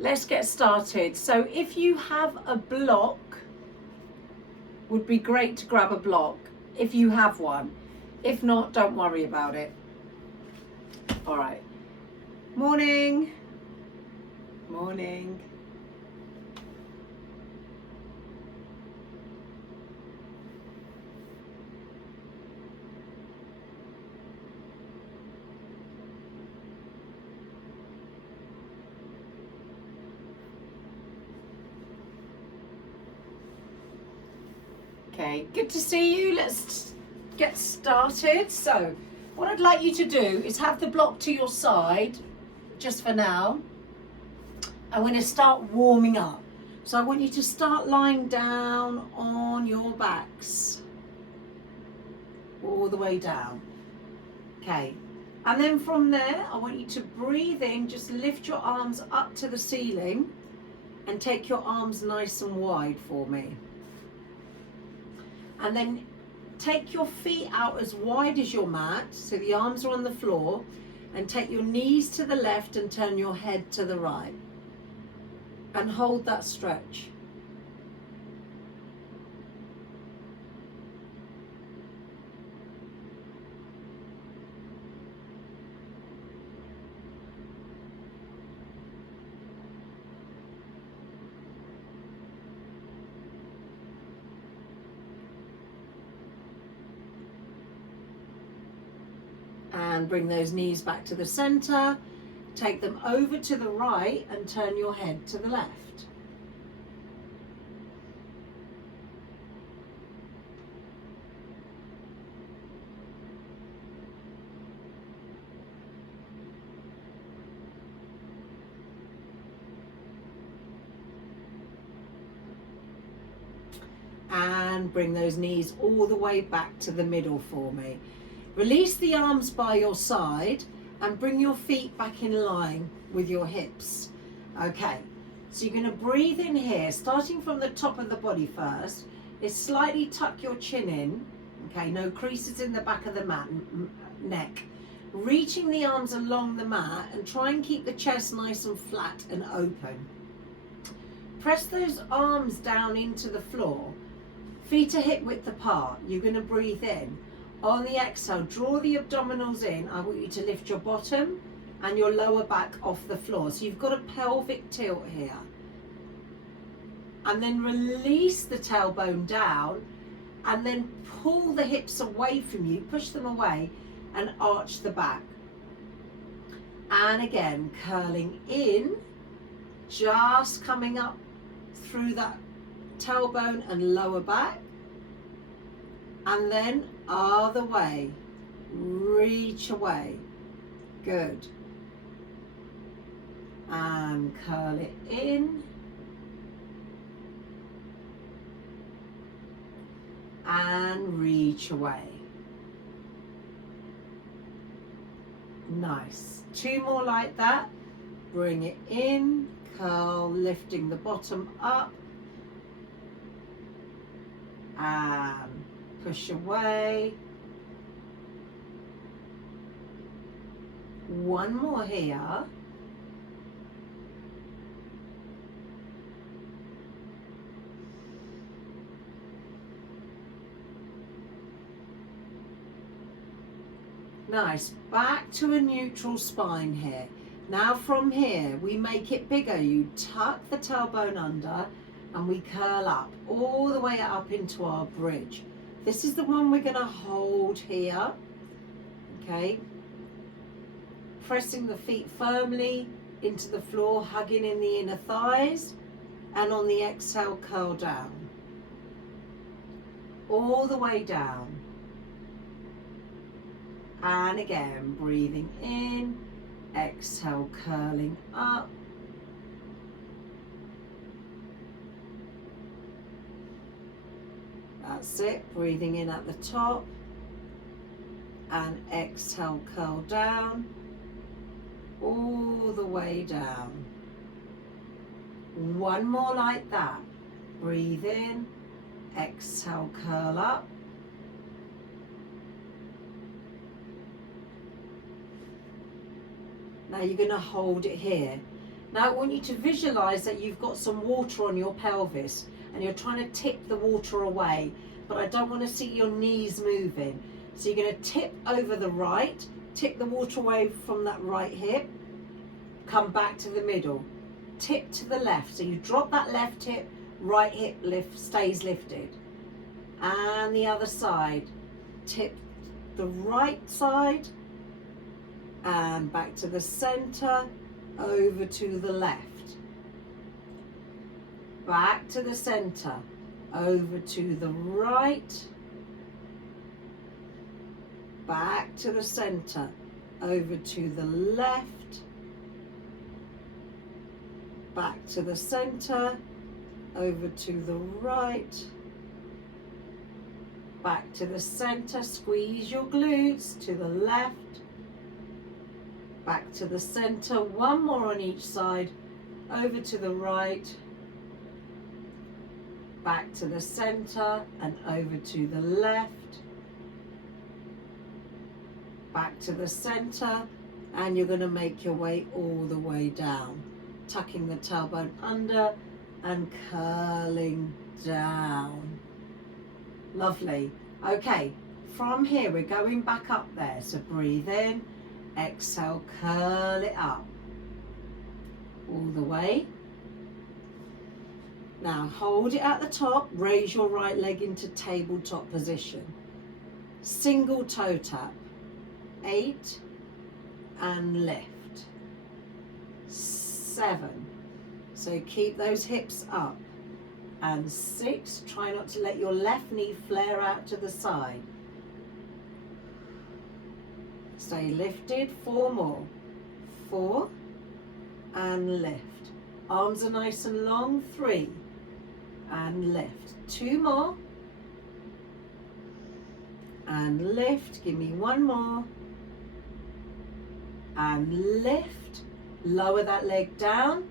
let's get started. So if you have a block, would be great to grab a block if you have one. If not, don't worry about it. All right. Morning. Morning. Okay, good to see you. Let's get started. So, what I'd like you to do is have the block to your side, just for now. I'm going to start warming up. So I want you to start lying down on your backs, all the way down. Okay, and then from there, I want you to breathe in, just lift your arms up to the ceiling and take your arms nice and wide for me. And then take your feet out as wide as your mat, so the arms are on the floor, and take your knees to the left and turn your head to the right. And hold that stretch. And bring those knees back to the center. Take them over to the right and turn your head to the left. And bring those knees all the way back to the middle for me. Release the arms by your side and bring your feet back in line with your hips. Okay, so you're going to breathe in here, starting from the top of the body first, is slightly tuck your chin in. Okay, no creases in the back of the neck. Reaching the arms along the mat and try and keep the chest nice and flat and open. Press those arms down into the floor. Feet are hip width apart. You're going to breathe in. On the exhale, draw the abdominals in. I want you to lift your bottom and your lower back off the floor. So you've got a pelvic tilt here. And then release the tailbone down and then pull the hips away from you, push them away and arch the back. And again, curling in, just coming up through that tailbone and lower back, and then other way, reach away, good, and curl it in, and reach away. Nice. Two more like that. Bring it in, curl, lifting the bottom up, and push away. One more here. Nice. Back to a neutral spine here. Now from here, we make it bigger. You tuck the tailbone under and we curl up all the way up into our bridge. This is the one we're going to hold here. Okay. Pressing the feet firmly into the floor, hugging in the inner thighs, and on the exhale, curl down. All the way down. And again, breathing in, exhale, curling up. That's it, breathing in at the top. And exhale, curl down. All the way down. One more like that. Breathe in, exhale, curl up. Now you're going to hold it here. Now I want you to visualize that you've got some water on your pelvis and you're trying to tip the water away, but I don't want to see your knees moving. So you're going to tip over the right, tip the water away from that right hip, come back to the middle, tip to the left. So you drop that left hip, right hip stays lifted. And the other side, tip the right side and back to the center, over to the left, back to the center, over to the right, back to the center, over to the left, back to the center, over to the right, back to the center, squeeze your glutes, to the left, back to the center, one more on each side, over to the right, back to the center and over to the left, back to the center, and you're going to make your way all the way down, tucking the tailbone under and curling down. Lovely. Okay, from here we're going back up there, so breathe in, exhale, curl it up all the way. Now hold it at the top, raise your right leg into tabletop position. Single toe tap, 8 and lift, 7. So keep those hips up. And 6, try not to let your left knee flare out to the side. Stay lifted, 4 more, 4 and lift. Arms are nice and long, 3 and lift. 2 more and lift. Give me 1 more and lift. Lower that leg down,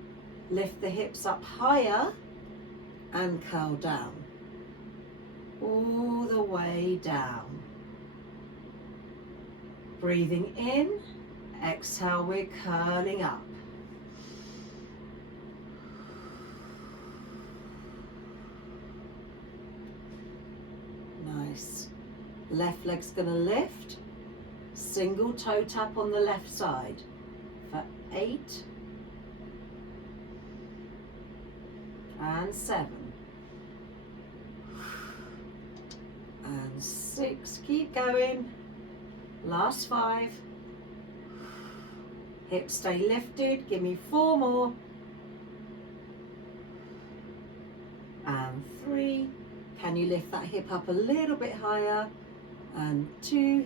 lift the hips up higher and curl down, all the way down. Breathing in, exhale, we're curling up. Nice. Left leg's gonna lift. Single toe tap on the left side for 8 and 7 and 6. Keep going. Last 5. Hips stay lifted. Give me 4 more and 3. Can you lift that hip up a little bit higher? And 2.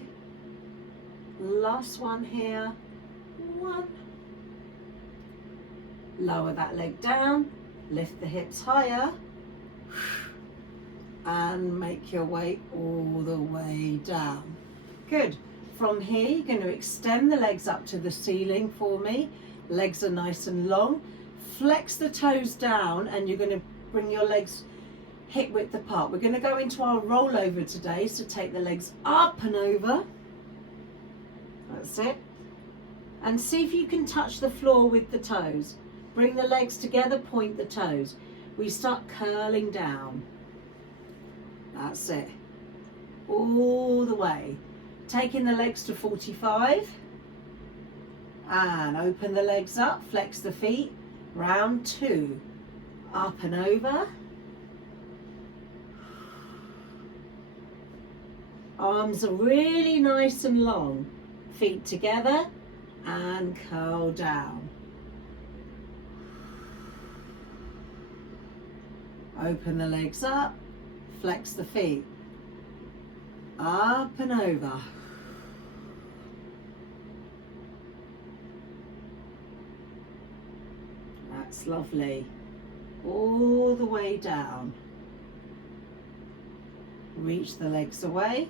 Last one here. 1. Lower that leg down. Lift the hips higher and make your way all the way down. Good. From here, you're going to extend the legs up to the ceiling for me. Legs are nice and long. Flex the toes down and you're going to bring your legs hip width apart. We're going to go into our rollover today, so take the legs up and over. That's it. And see if you can touch the floor with the toes. Bring the legs together, point the toes. We start curling down. That's it. All the way. Taking the legs to 45. And open the legs up, flex the feet. Round 2. Up and over. Arms are really nice and long. Feet together and curl down. Open the legs up, flex the feet. Up and over. That's lovely. All the way down. Reach the legs away.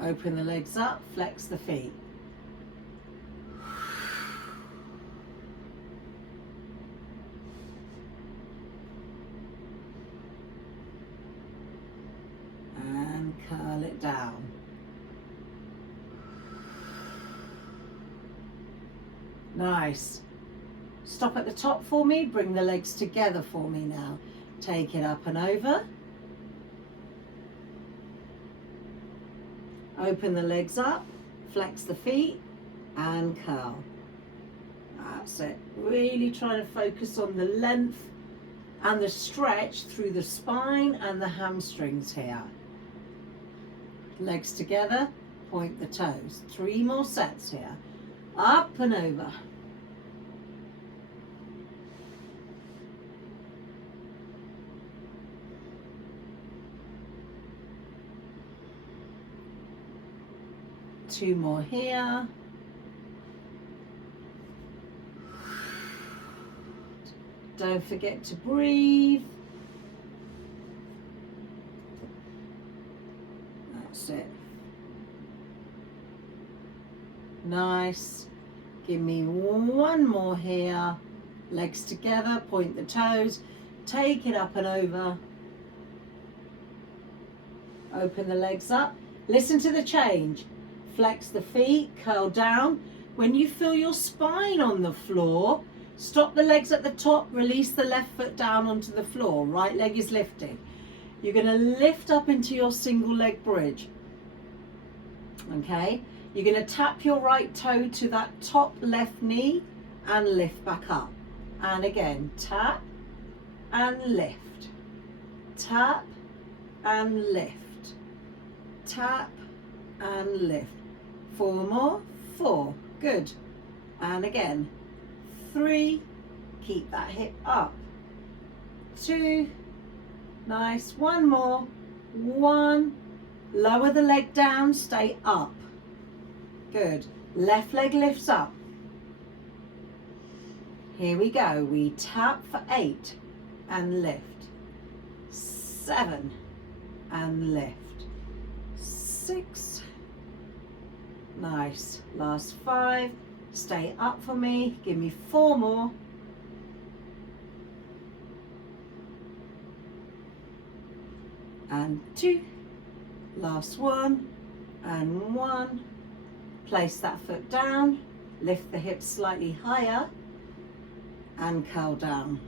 Open the legs up, flex the feet. And curl it down. Nice. Stop at the top for me, bring the legs together for me now. Take it up and over. Open the legs up, flex the feet and curl. That's it. Really trying to focus on the length and the stretch through the spine and the hamstrings here. Legs together, point the toes. 3 more sets here. Up and over. Two more here. Don't forget to breathe. That's it. Nice. Give me one more here. Legs together, point the toes. Take it up and over. Open the legs up. Listen to the change. Flex the feet, curl down. When you feel your spine on the floor, stop the legs at the top, release the left foot down onto the floor. Right leg is lifting. You're going to lift up into your single leg bridge. Okay? You're going to tap your right toe to that top left knee and lift back up. And again, tap and lift. Tap and lift. Tap and lift. 4 more. 4. Good. And again. 3. Keep that hip up. 2. Nice. 1 more. 1. Lower the leg down. Stay up. Good. Left leg lifts up. Here we go. We tap for 8 and lift. 7 and lift. 6. Nice. Last 5. Stay up for me. Give me 4 more. And 2. Last 1. And 1. Place that foot down. Lift the hips slightly higher. And curl down.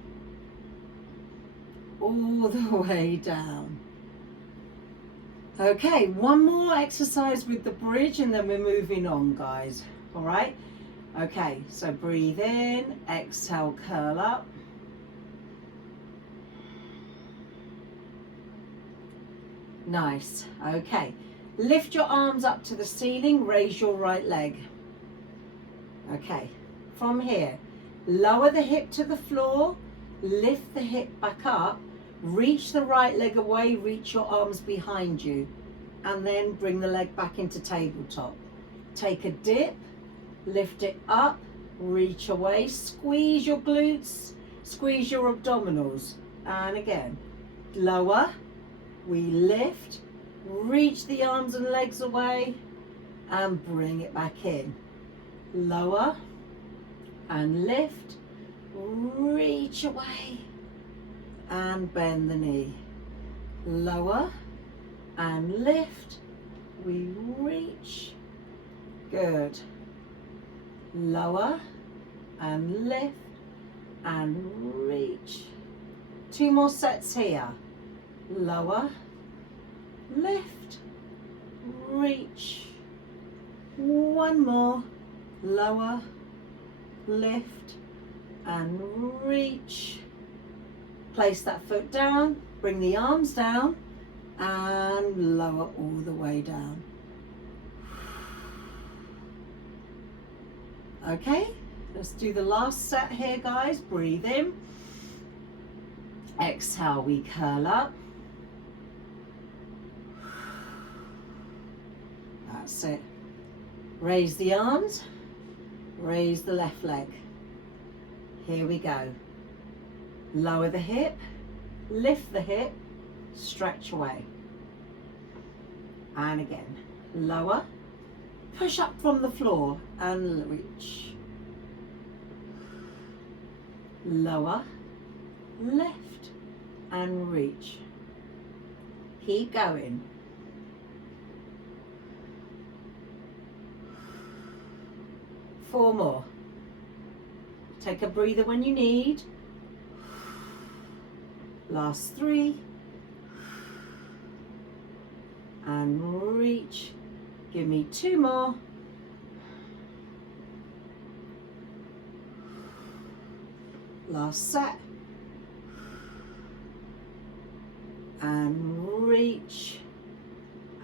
All the way down. Okay, one more exercise with the bridge and then we're moving on, guys. All right? Okay, so breathe in, exhale, curl up. Nice. Okay, lift your arms up to the ceiling, raise your right leg. Okay, from here, lower the hip to the floor, lift the hip back up. Reach the right leg away, reach your arms behind you, and then bring the leg back into tabletop. Take a dip, lift it up, reach away, squeeze your glutes, squeeze your abdominals, and again, lower, we lift, reach the arms and legs away, and bring it back in. Lower, and lift, reach away, and bend the knee. Lower and lift. We reach. Good. Lower and lift and reach. 2 more sets here. Lower, lift, reach. 1 more. Lower, lift and reach. Place that foot down, bring the arms down and lower all the way down. Okay, let's do the last set here, guys. Breathe in. Exhale, we curl up. That's it. Raise the arms, raise the left leg. Here we go. Lower the hip, lift the hip, stretch away. And again, lower, push up from the floor and reach. Lower, lift and reach. Keep going. Four more. Take a breather when you need. Last 3. And reach. Give me 2 more. Last set. And reach.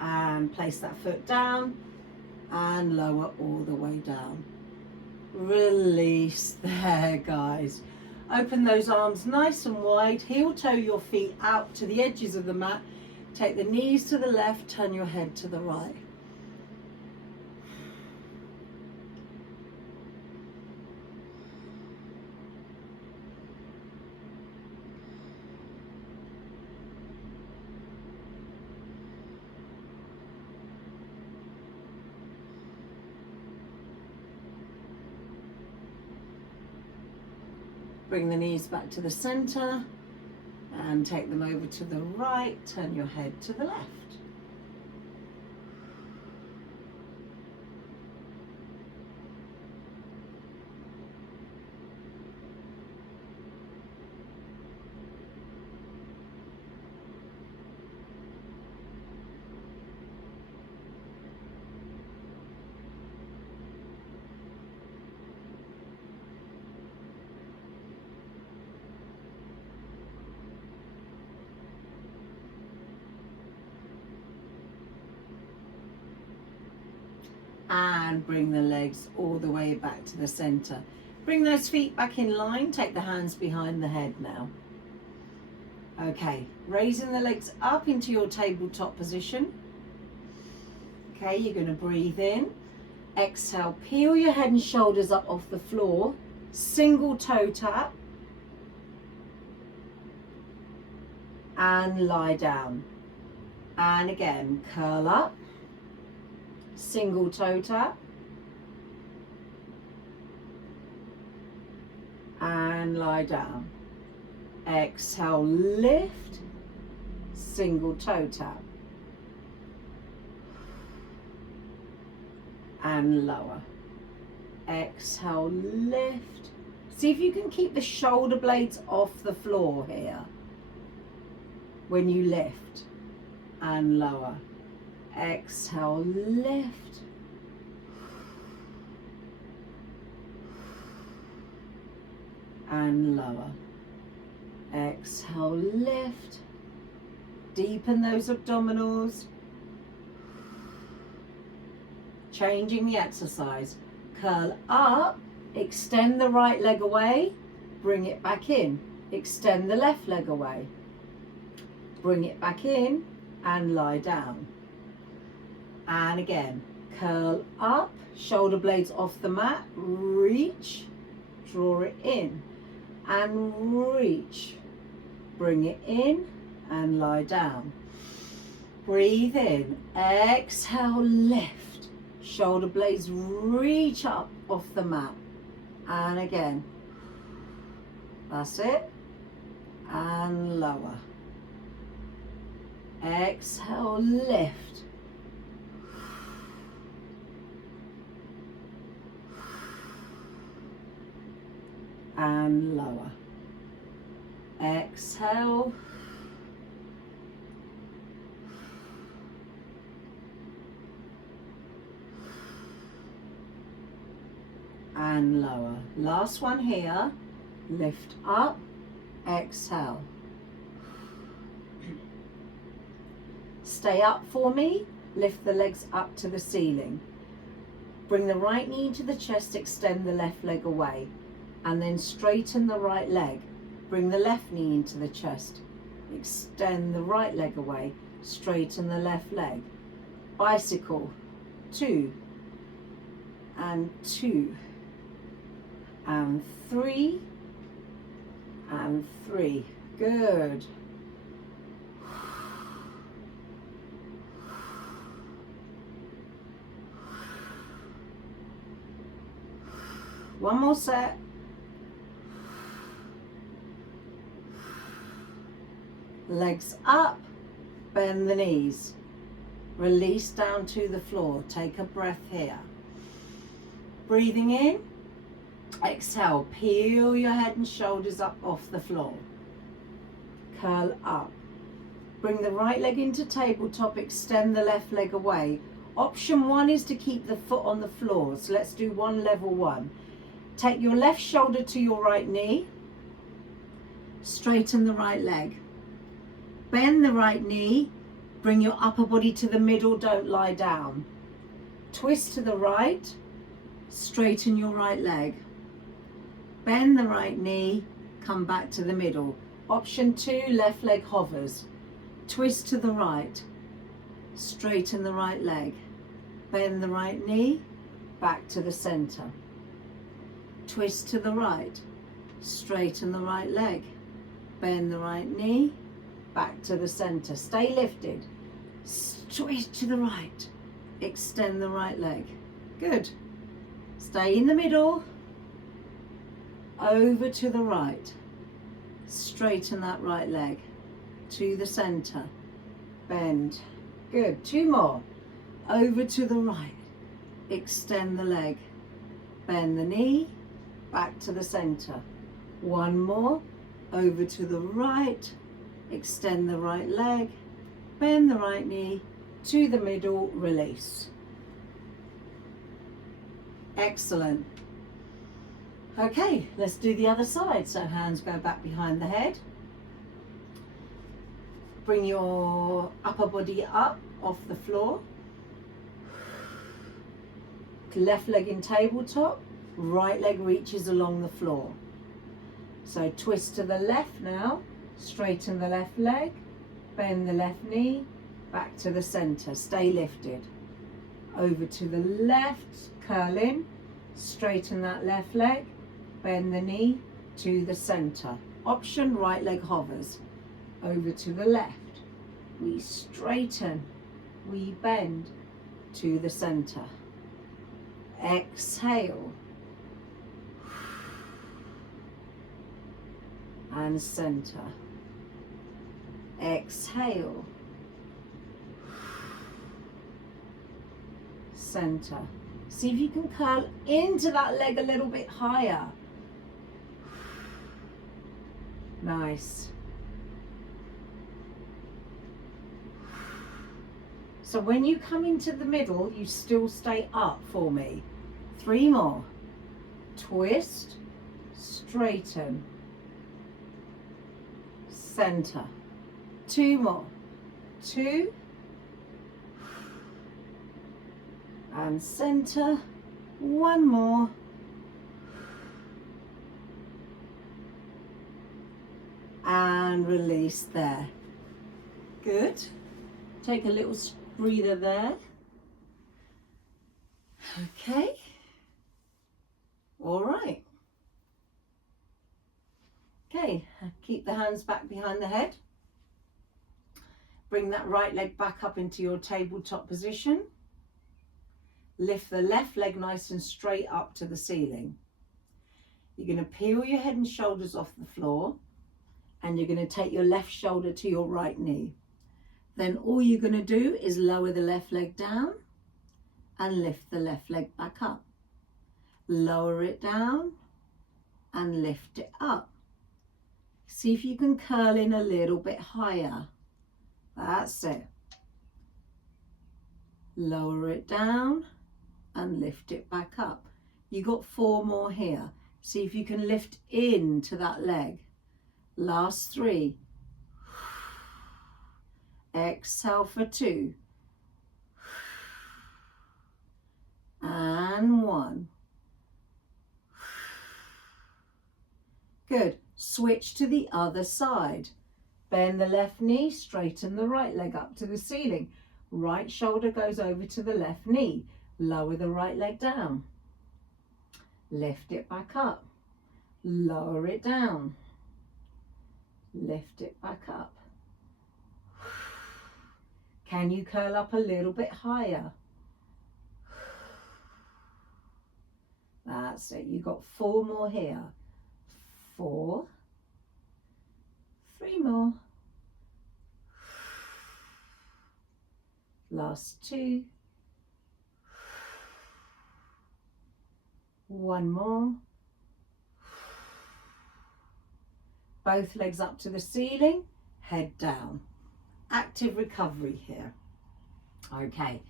And place that foot down. And lower all the way down. Release. There, guys. Open those arms nice and wide. Heel toe your feet out to the edges of the mat. Take the knees to the left, turn your head to the right. Bring the knees back to the center and take them over to the right. Turn your head to the left. And bring the legs all the way back to the center. Bring those feet back in line. Take the hands behind the head now. Okay, raising the legs up into your tabletop position. Okay, you're going to breathe in. Exhale, peel your head and shoulders up off the floor. Single toe tap. And lie down. And again, curl up. Single toe tap. And lie down. Exhale, lift. Single toe tap. And lower. Exhale, lift. See if you can keep the shoulder blades off the floor here when you lift. And lower. Exhale, lift. And lower. Exhale, lift. Deepen those abdominals. Changing the exercise. Curl up. Extend the right leg away. Bring it back in. Extend the left leg away. Bring it back in and lie down. And again, curl up, shoulder blades off the mat, reach, draw it in, and reach. Bring it in and lie down. Breathe in, exhale, lift. Shoulder blades reach up off the mat. And again, that's it. And lower. Exhale, lift. And lower. Exhale. And lower. Last one here. Lift up. Exhale. Stay up for me. Lift the legs up to the ceiling. Bring the right knee to the chest. Extend the left leg away. And then straighten the right leg. Bring the left knee into the chest. Extend the right leg away. Straighten the left leg. Bicycle. 2. And 2. And 3. And 3. Good. One more set. Legs up, bend the knees, release down to the floor. Take a breath here. Breathing in Exhale, peel your head and shoulders up off the floor. Curl up. Bring the right leg into tabletop, extend the left leg away. Option 1 is to keep the foot on the floor. So let's do one level 1. Take your left shoulder to your right knee. Straighten the right leg. Bend the right knee. Bring your upper body to the middle, don't lie down. Twist to the right. Straighten your right leg. Bend the right knee. Come back to the middle. Option 2, left leg hovers. Twist to the right. Straighten the right leg. Bend the right knee. Back to the center. Twist to the right. Straighten the right leg. Bend the right knee. Back to the center. Stay lifted. Twist to the right. Extend the right leg. Good. Stay in the middle. Over to the right. Straighten that right leg. To the center. Bend. Good. 2 more. Over to the right. Extend the leg. Bend the knee. Back to the center. 1 more. Over to the right. Extend the right leg. Bend the right knee. To the middle. Release. Excellent. Okay, let's do the other side. So hands go back behind the head. Bring your upper body up off the floor. Left leg in tabletop. Right leg reaches along the floor. So twist to the left now. Straighten the left leg. Bend the left knee. Back to the center. Stay lifted. Over to the left. Curl in. Straighten that left leg. Bend the knee to the center. Option, right leg hovers. Over to the left. We straighten. We bend to the center. Exhale. And center. Exhale. Center. See if you can curl into that leg a little bit higher. Nice. So when you come into the middle, you still stay up for me. 3 more. Twist, straighten, center. 2 more. 2, and center. 1 more. And release there. Good. Take a little breather there. Okay. All right. Okay, keep the hands back behind the head. Bring that right leg back up into your tabletop position. Lift the left leg nice and straight up to the ceiling. You're going to peel your head and shoulders off the floor, and you're going to take your left shoulder to your right knee. Then all you're going to do is lower the left leg down and lift the left leg back up. Lower it down and lift it up. See if you can curl in a little bit higher. That's it. Lower it down and lift it back up. You got 4 more here. See if you can lift into that leg. Last 3. Exhale for 2. And 1. Good. Switch to the other side. Bend the left knee, straighten the right leg up to the ceiling. Right shoulder goes over to the left knee. Lower the right leg down. Lift it back up. Lower it down. Lift it back up. Can you curl up a little bit higher? That's it. You got 4 more here. 4. 3 more. Last 2. 1 more. both legs up to the ceiling, head down. Active recovery here. Okay,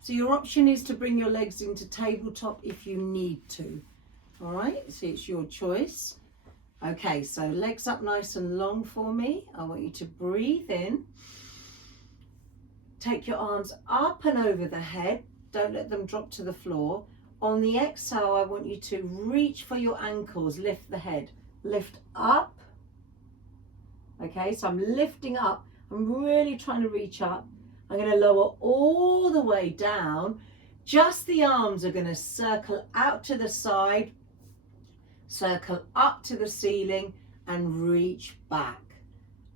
so your option is to bring your legs into tabletop if you need to. All right, so it's your choice. Okay, so legs up nice and long for me. I want you to breathe in. Take your arms up and over the head. Don't let them drop to the floor. On the exhale, I want you to reach for your ankles. Lift the head. Lift up. Okay, so I'm lifting up. I'm really trying to reach up. I'm going to lower all the way down. Just the arms are going to circle out to the side, circle up to the ceiling, and reach back.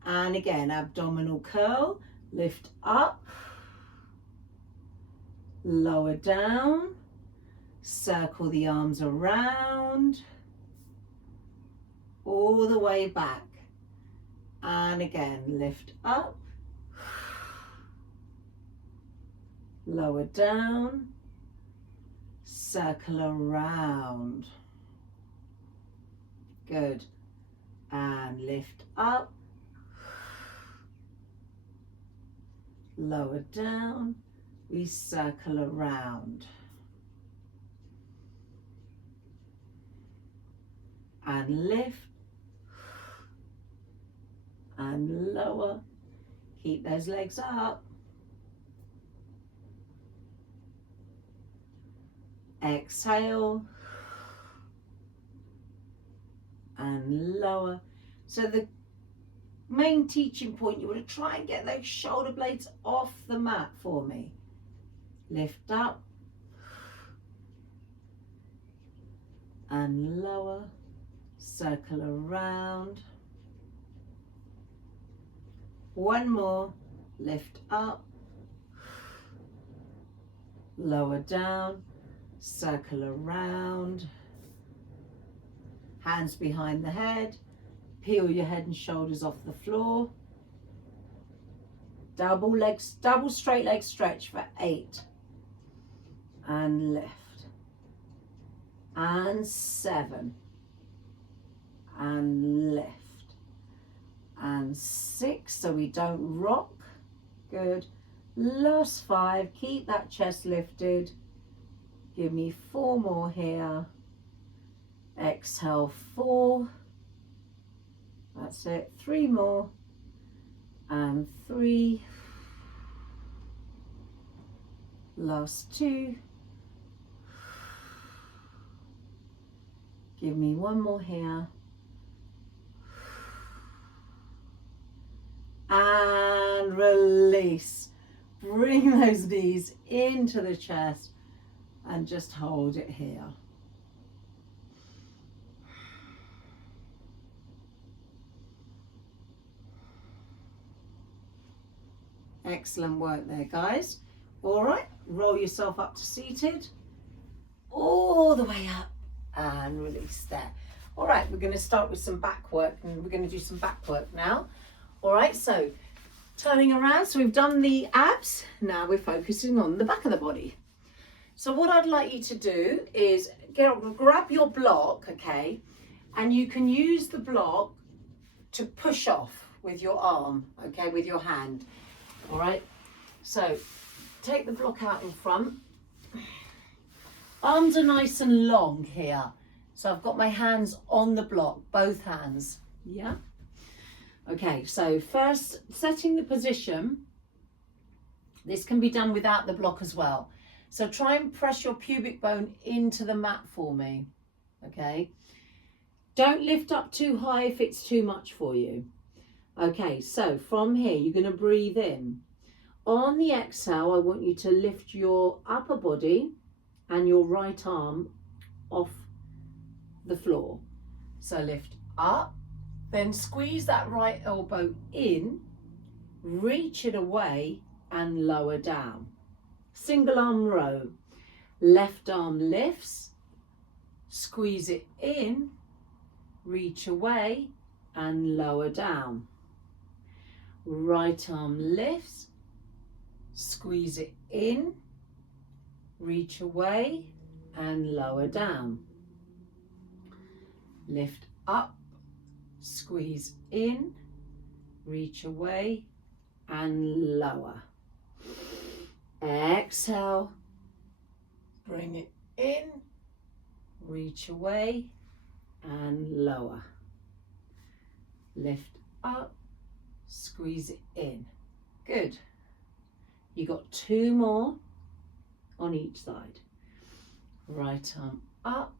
And again, abdominal curl. Lift up, lower down, circle the arms around, all the way back. And again, lift up, lower down, circle around. Good. And lift up, lower down, we circle around. And lift and lower. Keep those legs up. Exhale and lower. So the main teaching point, you want to try and get those shoulder blades off the mat for me. Lift up and lower, circle around. One more, lift up, lower down, circle around. Hands behind the head. Peel your head and shoulders off the floor. Double straight leg stretch for 8. And lift. And 7. And lift. And 6, so we don't rock. Good. Last 5. Keep that chest lifted. Give me 4 more here. Exhale, 4. That's it. 3 more. And 3. Last 2. Give me 1 more here. And release. Bring those knees into the chest and just hold it here. Excellent work there, guys. All right, roll yourself up to seated, all the way up, and release there. All right, we're going to start with some back work, and we're going to do some back work now. All right, so turning around, so we've done the abs, now we're focusing on the back of the body. So what I'd like you to do is grab your block, okay, and you can use the block to push off with your arm, okay, with your hand. All right, so take the block out in front. Arms are nice and long here. So I've got my hands on the block, both hands, yeah? Okay, so first setting the position. This can be done without the block as well. So try and press your pubic bone into the mat for me, okay? Don't lift up too high if it's too much for you. Okay, so from here, you're going to breathe in. On the exhale, I want you to lift your upper body and your right arm off the floor. So lift up, then squeeze that right elbow in, reach it away and lower down. Single arm row. Left arm lifts, squeeze it in, reach away and lower down. Right arm lifts, squeeze it in, reach away and lower down. Lift up, squeeze in, reach away and lower. Exhale, bring it in, reach away and lower. Lift up, squeeze it in. Good. You got 2 more on each side. Right arm up,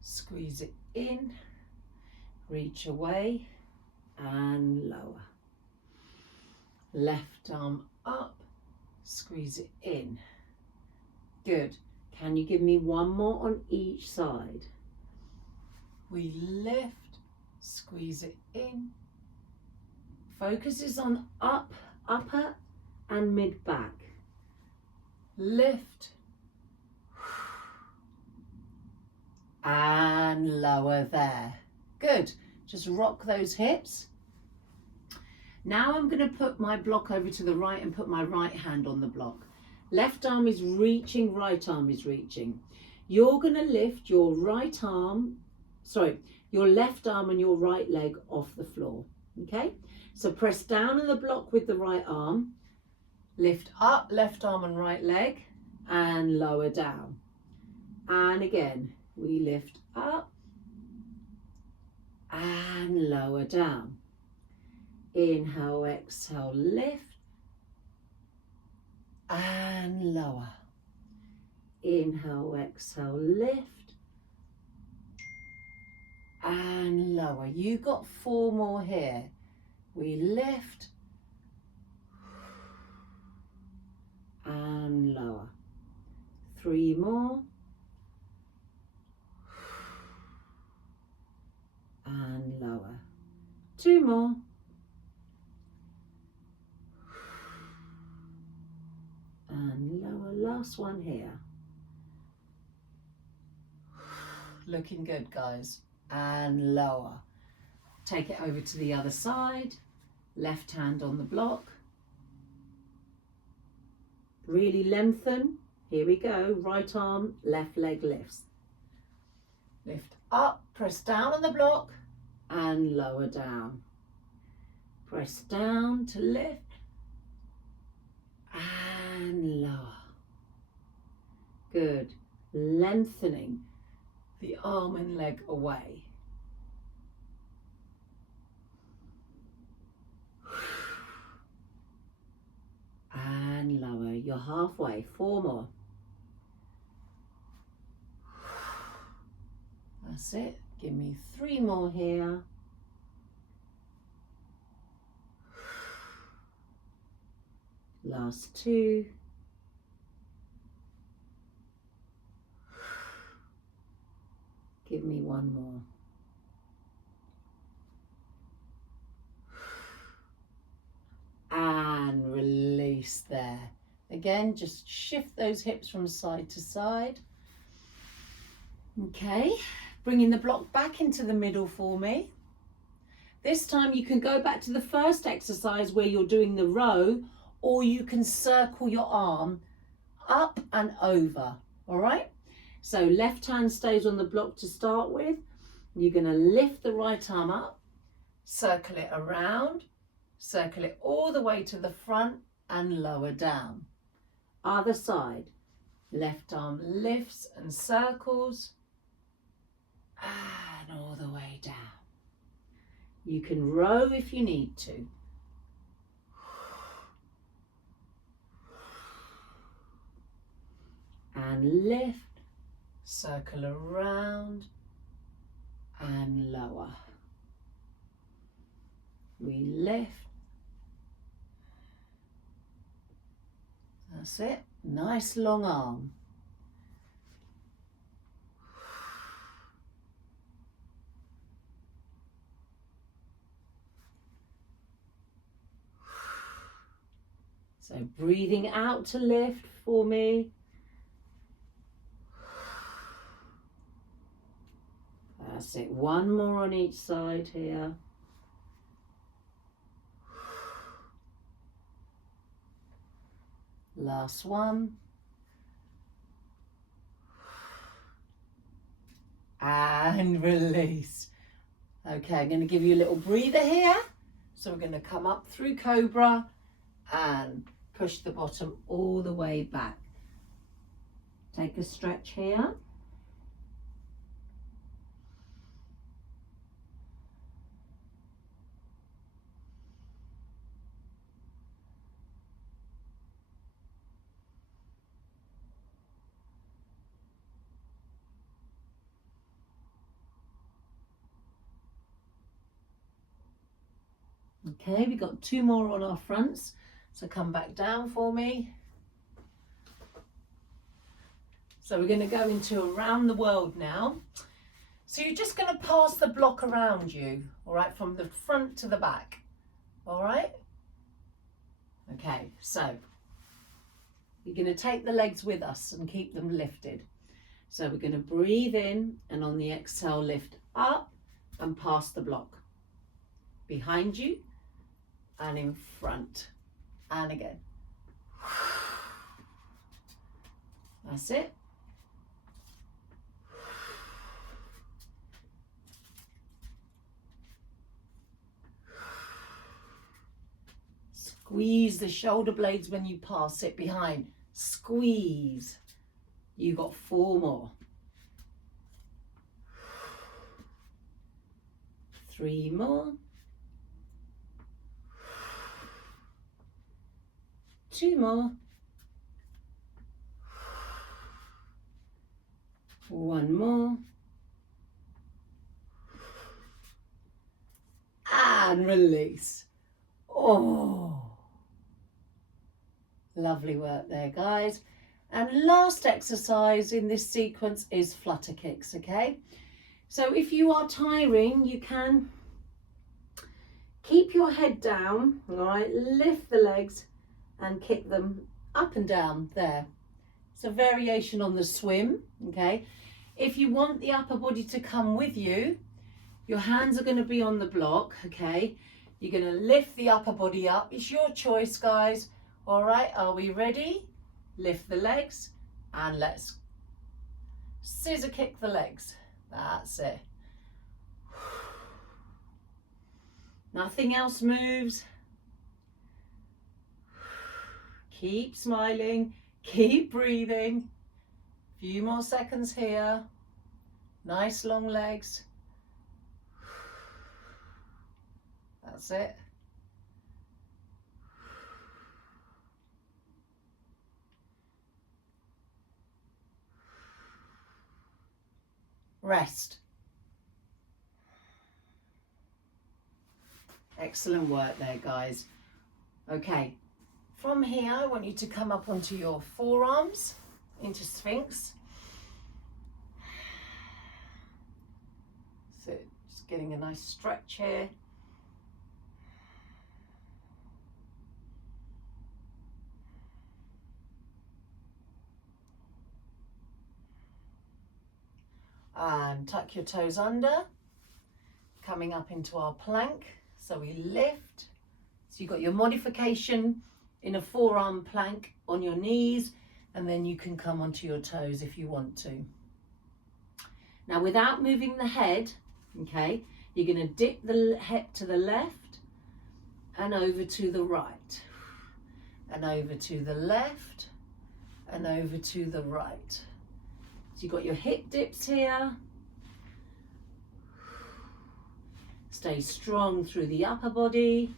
squeeze it in, reach away and lower. Left arm up, squeeze it in. Good. Can you give me 1 more on each side? We lift, squeeze it in. Focus is on up, upper and mid back. Lift and lower there. Good. Just rock those hips. Now I'm going to put my block over to the right and put my right hand on the block. Left arm is reaching, right arm is reaching. You're going to lift your right arm, your left arm and your right leg off the floor. Okay? So press down on the block with the right arm, lift up left arm and right leg and lower down. And again, we lift up and lower down. Inhale, exhale, lift and lower. Inhale, exhale, lift and lower. You got 4 more here. We lift and lower. 3 more. And lower. 2 more. And lower. Last one here. Looking good, guys. And lower. Take it over to the other side. Left hand on the block. Really lengthen. Here we go. Right arm, left leg lifts. Lift up, press down on the block and lower down. Press down to lift and lower. Good. Lengthening the arm and leg away. And lower. You're halfway. 4 more. That's it. Give me 3 more here. Last 2. Give me 1 more. And release there. Again, just shift those hips from side to side. Okay, bringing the block back into the middle for me. This time you can go back to the first exercise where you're doing the row, or you can circle your arm up and over, all right? So left hand stays on the block to start with. You're going to lift the right arm up, circle it around, circle it all the way to the front and lower down. Other side. Left arm lifts and circles and all the way down. You can row if you need to. And lift, circle around and lower. We lift. That's it. Nice long arm. So breathing out to lift for me. That's it. 1 more on each side here. Last one. And release. Okay, I'm going to give you a little breather here. So we're going to come up through Cobra and push the bottom all the way back. Take a stretch here. Okay, we've got 2 more on our fronts. So come back down for me. So we're going to go into around the world now. So you're just going to pass the block around you, all right, from the front to the back, all right? Okay, so we're going to take the legs with us and keep them lifted. So we're going to breathe in and on the exhale lift up and pass the block. Behind you and in front and again. That's it. Squeeze the shoulder blades when you pass it behind. Squeeze. You got 4 more. 3 more. 2 more. 1 more. And release. Oh. Lovely work there, guys. And last exercise in this sequence is flutter kicks, okay? So if you are tiring, you can keep your head down, all right? Lift the legs and kick them up and down there. It's a variation on the swim, okay? If you want the upper body to come with you, your hands are going to be on the block, okay? You're going to lift the upper body up. It's your choice, guys. All right, are we ready? Lift the legs and let's scissor kick the legs. That's it. Nothing else moves. Keep smiling, keep breathing. Few more seconds here. Nice long legs. That's it. Rest. Excellent work there, guys. Okay, from here, I want you to come up onto your forearms into Sphinx. So just getting a nice stretch here. And tuck your toes under, coming up into our plank. So we lift. So you've got your modification in a forearm plank on your knees, and then you can come onto your toes if you want to. Now without moving the head, okay, you're going to dip the head to the left and over to the right, and over to the left and over to the right. So you've got your hip dips here. Stay strong through the upper body.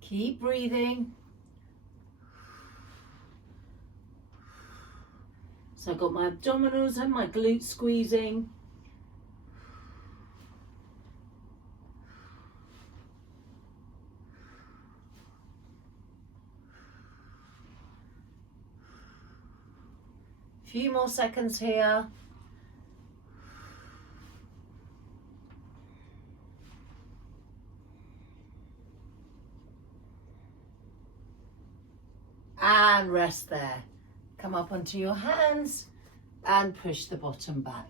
Keep breathing. So I've got my abdominals and my glutes squeezing. Few more seconds here. And rest there. Come up onto your hands and push the bottom back.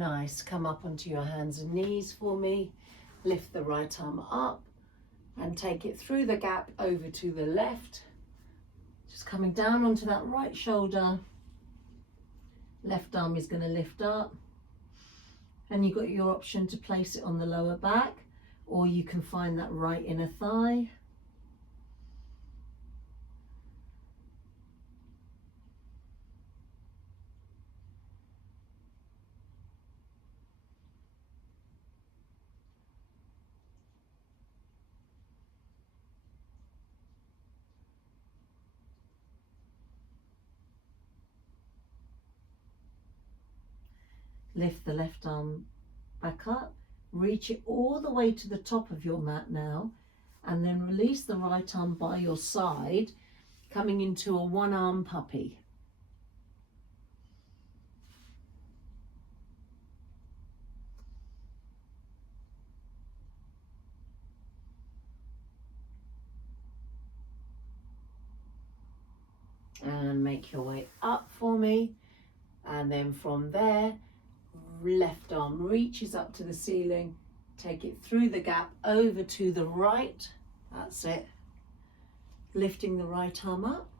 Nice. Come up onto your hands and knees for me. Lift the right arm up and take it through the gap over to the left. Just coming down onto that right shoulder. Left arm is going to lift up. And you've got your option to place it on the lower back, or you can find that right inner thigh. Lift the left arm back up, reach it all the way to the top of your mat now, and then release the right arm by your side, coming into a one-arm puppy. And make your way up for me, and then from there, left arm reaches up to the ceiling, take it through the gap over to the right. That's it. Lifting the right arm up,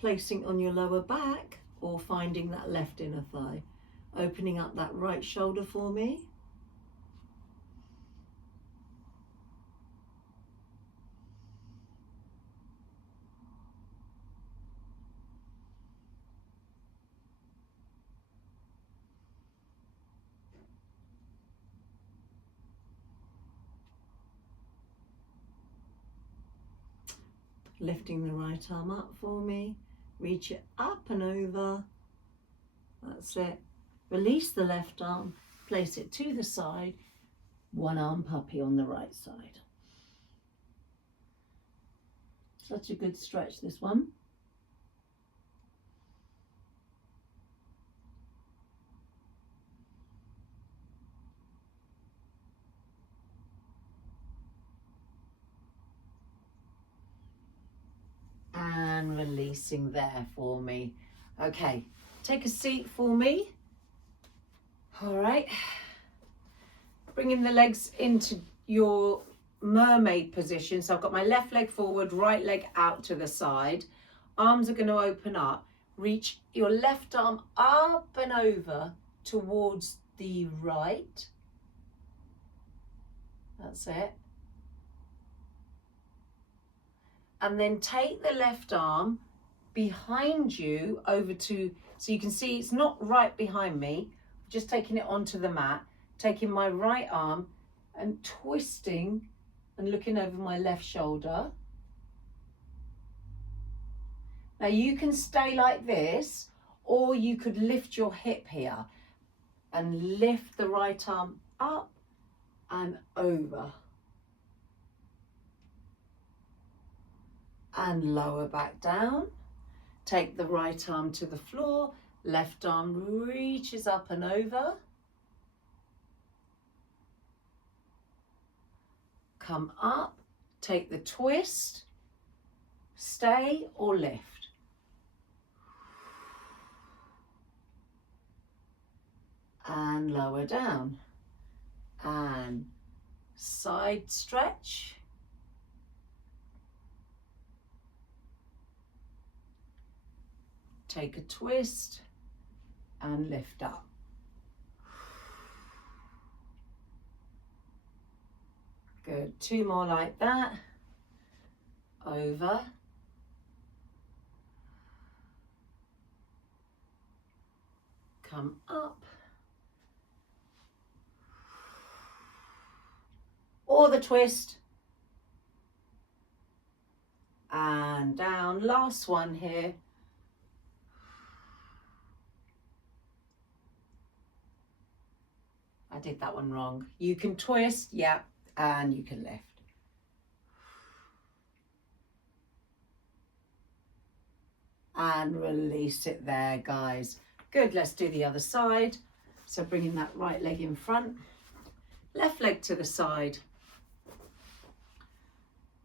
placing on your lower back, or finding that left inner thigh. Opening up that right shoulder for me. Lifting the right arm up for me, reach it up and over, that's it. Release the left arm, place it to the side, one arm puppy on the right side. Such a good stretch, this one. And releasing there for me. Okay, take a seat for me. All right. Bringing the legs into your mermaid position. So I've got my left leg forward, right leg out to the side. Arms are going to open up. Reach your left arm up and over towards the right. That's it. And then take the left arm behind you over to, so you can see it's not right behind me, just taking it onto the mat, taking my right arm and twisting and looking over my left shoulder. Now you can stay like this, or you could lift your hip here and lift the right arm up and over. And lower back down. Take the right arm to the floor, left arm reaches up and over. Come up, take the twist, stay or lift. And lower down. And side stretch. Take a twist and lift up. Good, 2 more like that. Over. Come up. Or the twist. And down, last one here. I did that one wrong. You can twist, yeah, and you can lift. And release it there, guys. Good, let's do the other side. So bringing that right leg in front, left leg to the side.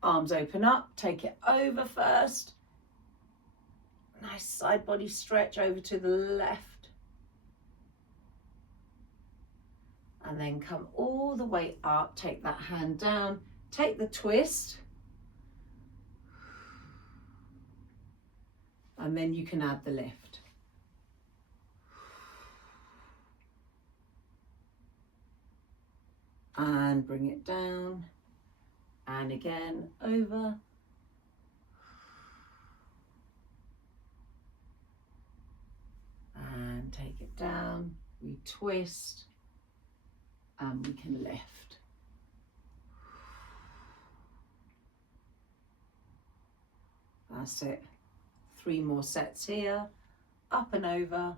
Arms open up, take it over first. Nice side body stretch over to the left. and then come all the way up. Take that hand down, take the twist, and then you can add the lift. And bring it down, and again over. And take it down, we twist, and we can lift. That's it. 3 more sets here, up and over.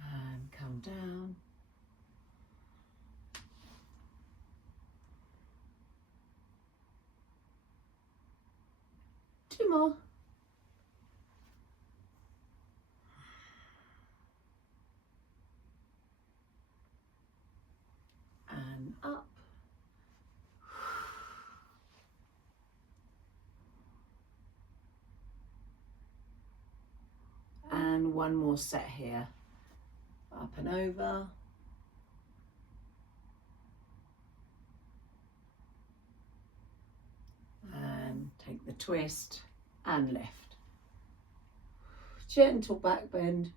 And come down. Two more. And up. And one more set here. Up and over. And take the twist and lift. Gentle back bend.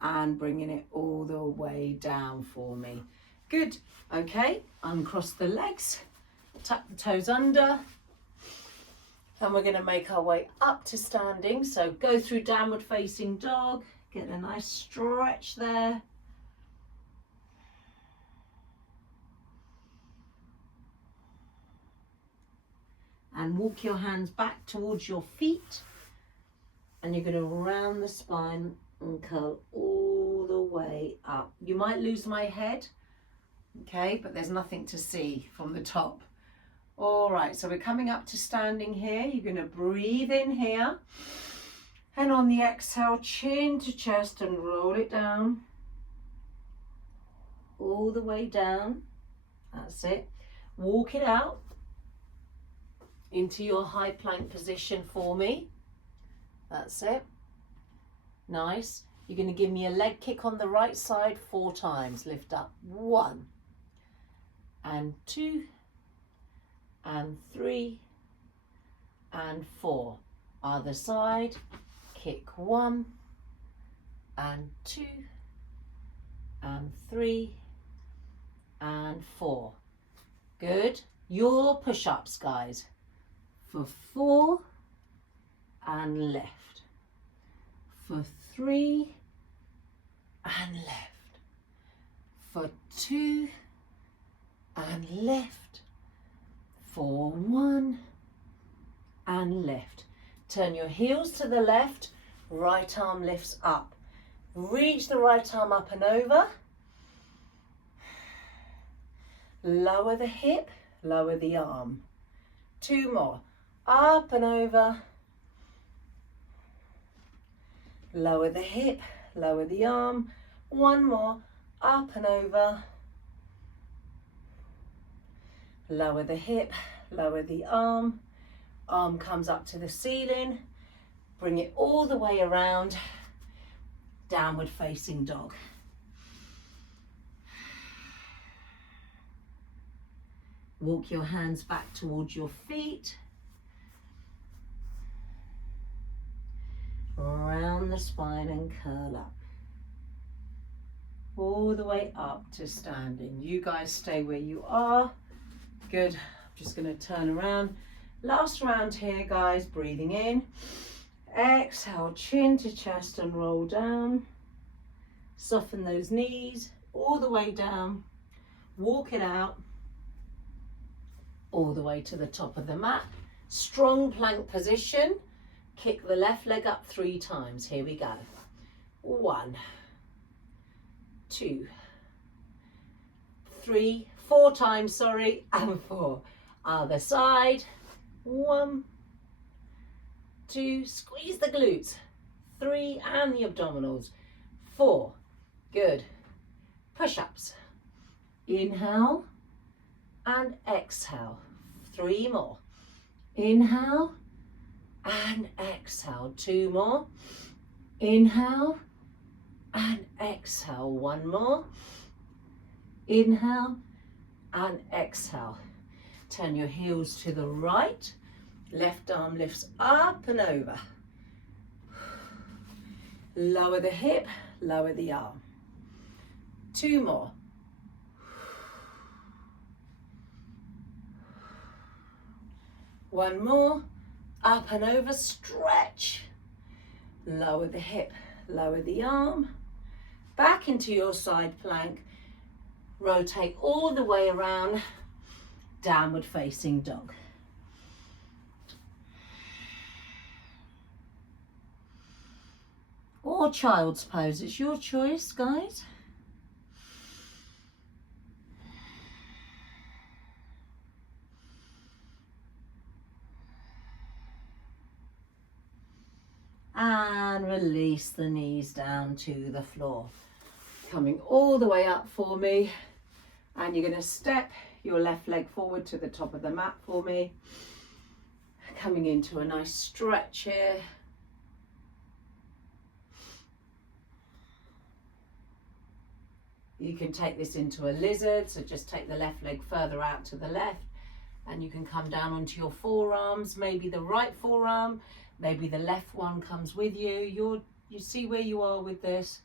And bringing it all the way down for me. Good. Okay, uncross the legs, tuck the toes under, and we're going to make our way up to standing. So go through downward facing dog, get a nice stretch there. And walk your hands back towards your feet, and you're going to round the spine and curl all the way up. You might lose my head, okay, but there's nothing to see from the top. All right, so we're coming up to standing here. You're going to breathe in here, and on the exhale, chin to chest and roll it down, all the way down. That's it. Walk it out into your high plank position for me. That's it. Nice. You're going to give me a leg kick on the right side 4 times. Lift up. 1 and 2 and 3 and 4. Other side. Kick 1 and 2 and 3 and 4. Good. Your push-ups, guys. For 4 and left. For 3 and left. For 2 and left. For 1 and left. Turn your heels to the left, right arm lifts up. Reach the right arm up and over. Lower the hip, lower the arm. 2 more. Up and over. Lower the hip, lower the arm. 1 more. Up and over. Lower the hip, lower the arm. Arm comes up to the ceiling. Bring it all the way around. Downward facing dog. Walk your hands back towards your feet. Round the spine and curl up. All the way up to standing. You guys stay where you are. Good. I'm just going to turn around. Last round here, guys. Breathing in. Exhale, chin to chest and roll down. Soften those knees all the way down. Walk it out. All the way to the top of the mat. Strong plank position. Kick the left leg up 3 times. Here we go. 1, 2, 3, 4 times, sorry, and 4. Other side. 1, 2, squeeze the glutes. 3, and the abdominals. 4, good. Push-ups. Inhale and exhale. 3 more. Inhale and exhale. 2 more. Inhale and exhale. 1 more. Inhale and exhale. Turn your heels to the right. Left arm lifts up and over. Lower the hip, lower the arm. 2 more. One more. Up and over, stretch. Lower the hip, lower the arm. Back into your side plank. Rotate all the way around. Downward facing dog. Or child's pose, it's your choice, guys. And release the knees down to the floor. Coming all the way up for me. And you're going to step your left leg forward to the top of the mat for me. Coming into a nice stretch here. You can take this into a lizard, so just take the left leg further out to the left, and you can come down onto your forearms, maybe the right forearm, maybe the left one comes with you. You see where you are with this.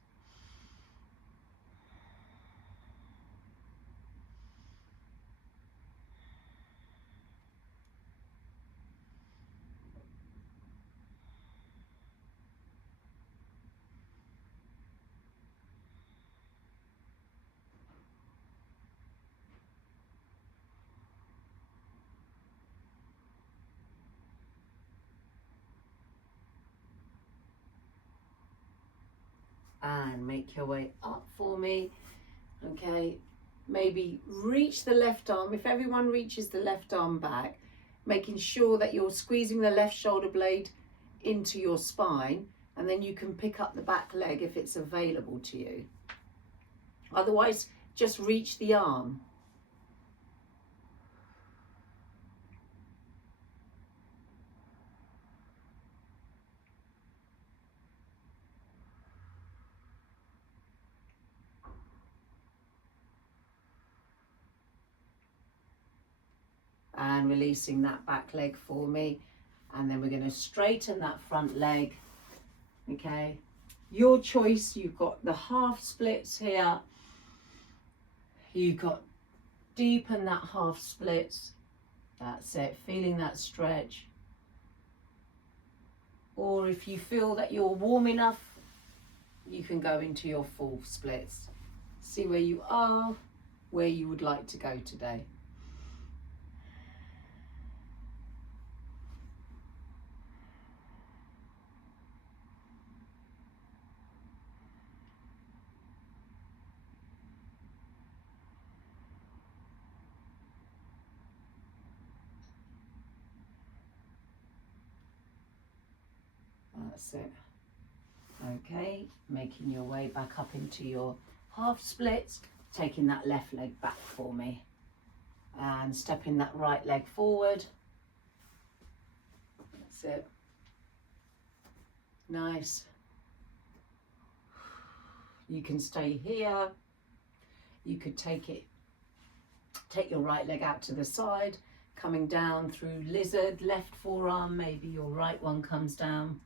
And make your way up for me. Okay, maybe reach the left arm. If everyone reaches the left arm back, making sure that you're squeezing the left shoulder blade into your spine, and then you can pick up the back leg if it's available to you. Otherwise, just reach the arm. And releasing that back leg for me. And then we're going to straighten that front leg. Okay, your choice. You've got the half splits here. You've got deepen that half splits. That's it, feeling that stretch. Or if you feel that you're warm enough, you can go into your full splits. See where you are, where you would like to go today. That's it. Okay, making your way back up into your half splits, taking that left leg back for me and stepping that right leg forward. That's it. Nice. You can stay here. You could take your right leg out to the side, coming down through lizard, left forearm, maybe your right one comes down.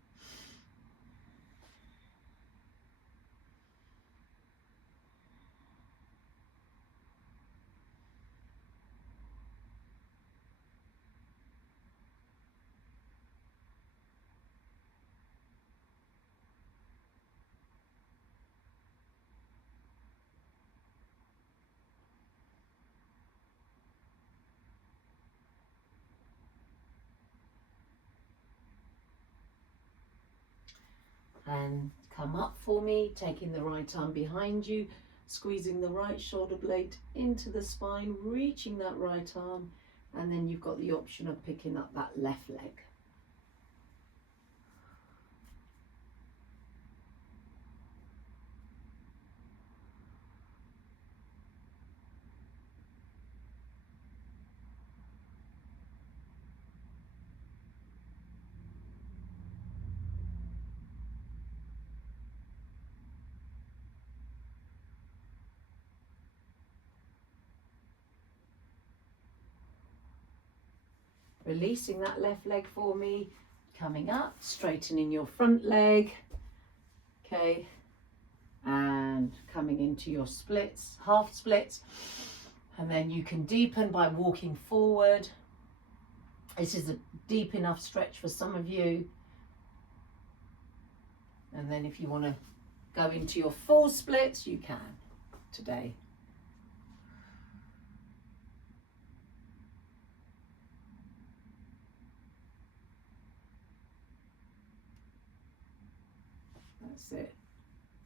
And come up for me, taking the right arm behind you, squeezing the right shoulder blade into the spine, reaching that right arm, and then you've got the option of picking up that left leg. Releasing that left leg for me, coming up, straightening your front leg, okay, and coming into your splits, half splits, and then you can deepen by walking forward. This is a deep enough stretch for some of you. And then if you want to go into your full splits, you can today. That's it.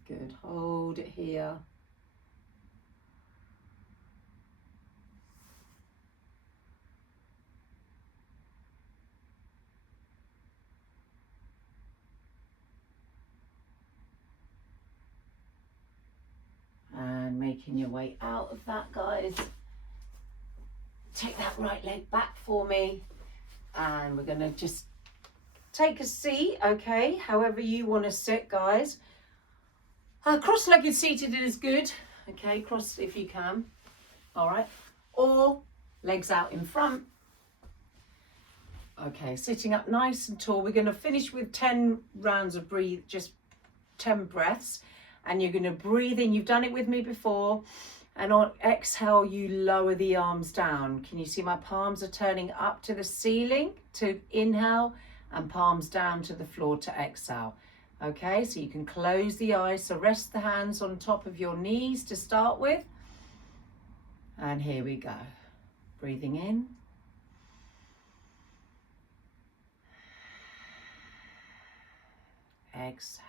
Good. Hold it here. And making your way out of that, guys. Take that right leg back for me. And we're going to just take a seat, okay? However you want to sit, guys. Cross-legged seated is good, okay? Cross if you can, all right? Or legs out in front. Okay, sitting up nice and tall. We're going to finish with 10 rounds of breathe, just 10 breaths. And you're going to breathe in. You've done it with me before. And on exhale, you lower the arms down. Can you see my palms are turning up to the ceiling to inhale and palms down to the floor to exhale. Okay, so you can close the eyes. So rest the hands on top of your knees to start with. And here we go. Breathing in. Exhale.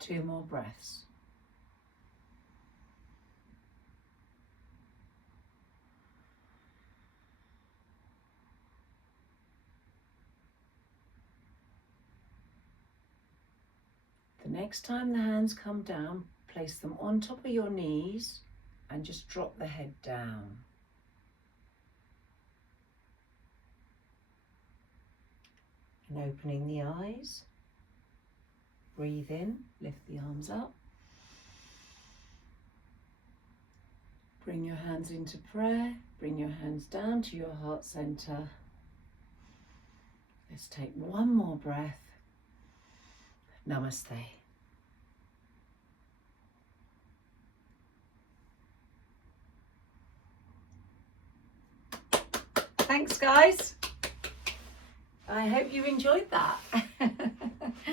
Two more breaths. The next time the hands come down, place them on top of your knees and just drop the head down. And opening the eyes. Breathe in, lift the arms up. Bring your hands into prayer. Bring your hands down to your heart center. Let's take one more breath. Namaste. Thanks, guys. I hope you enjoyed that.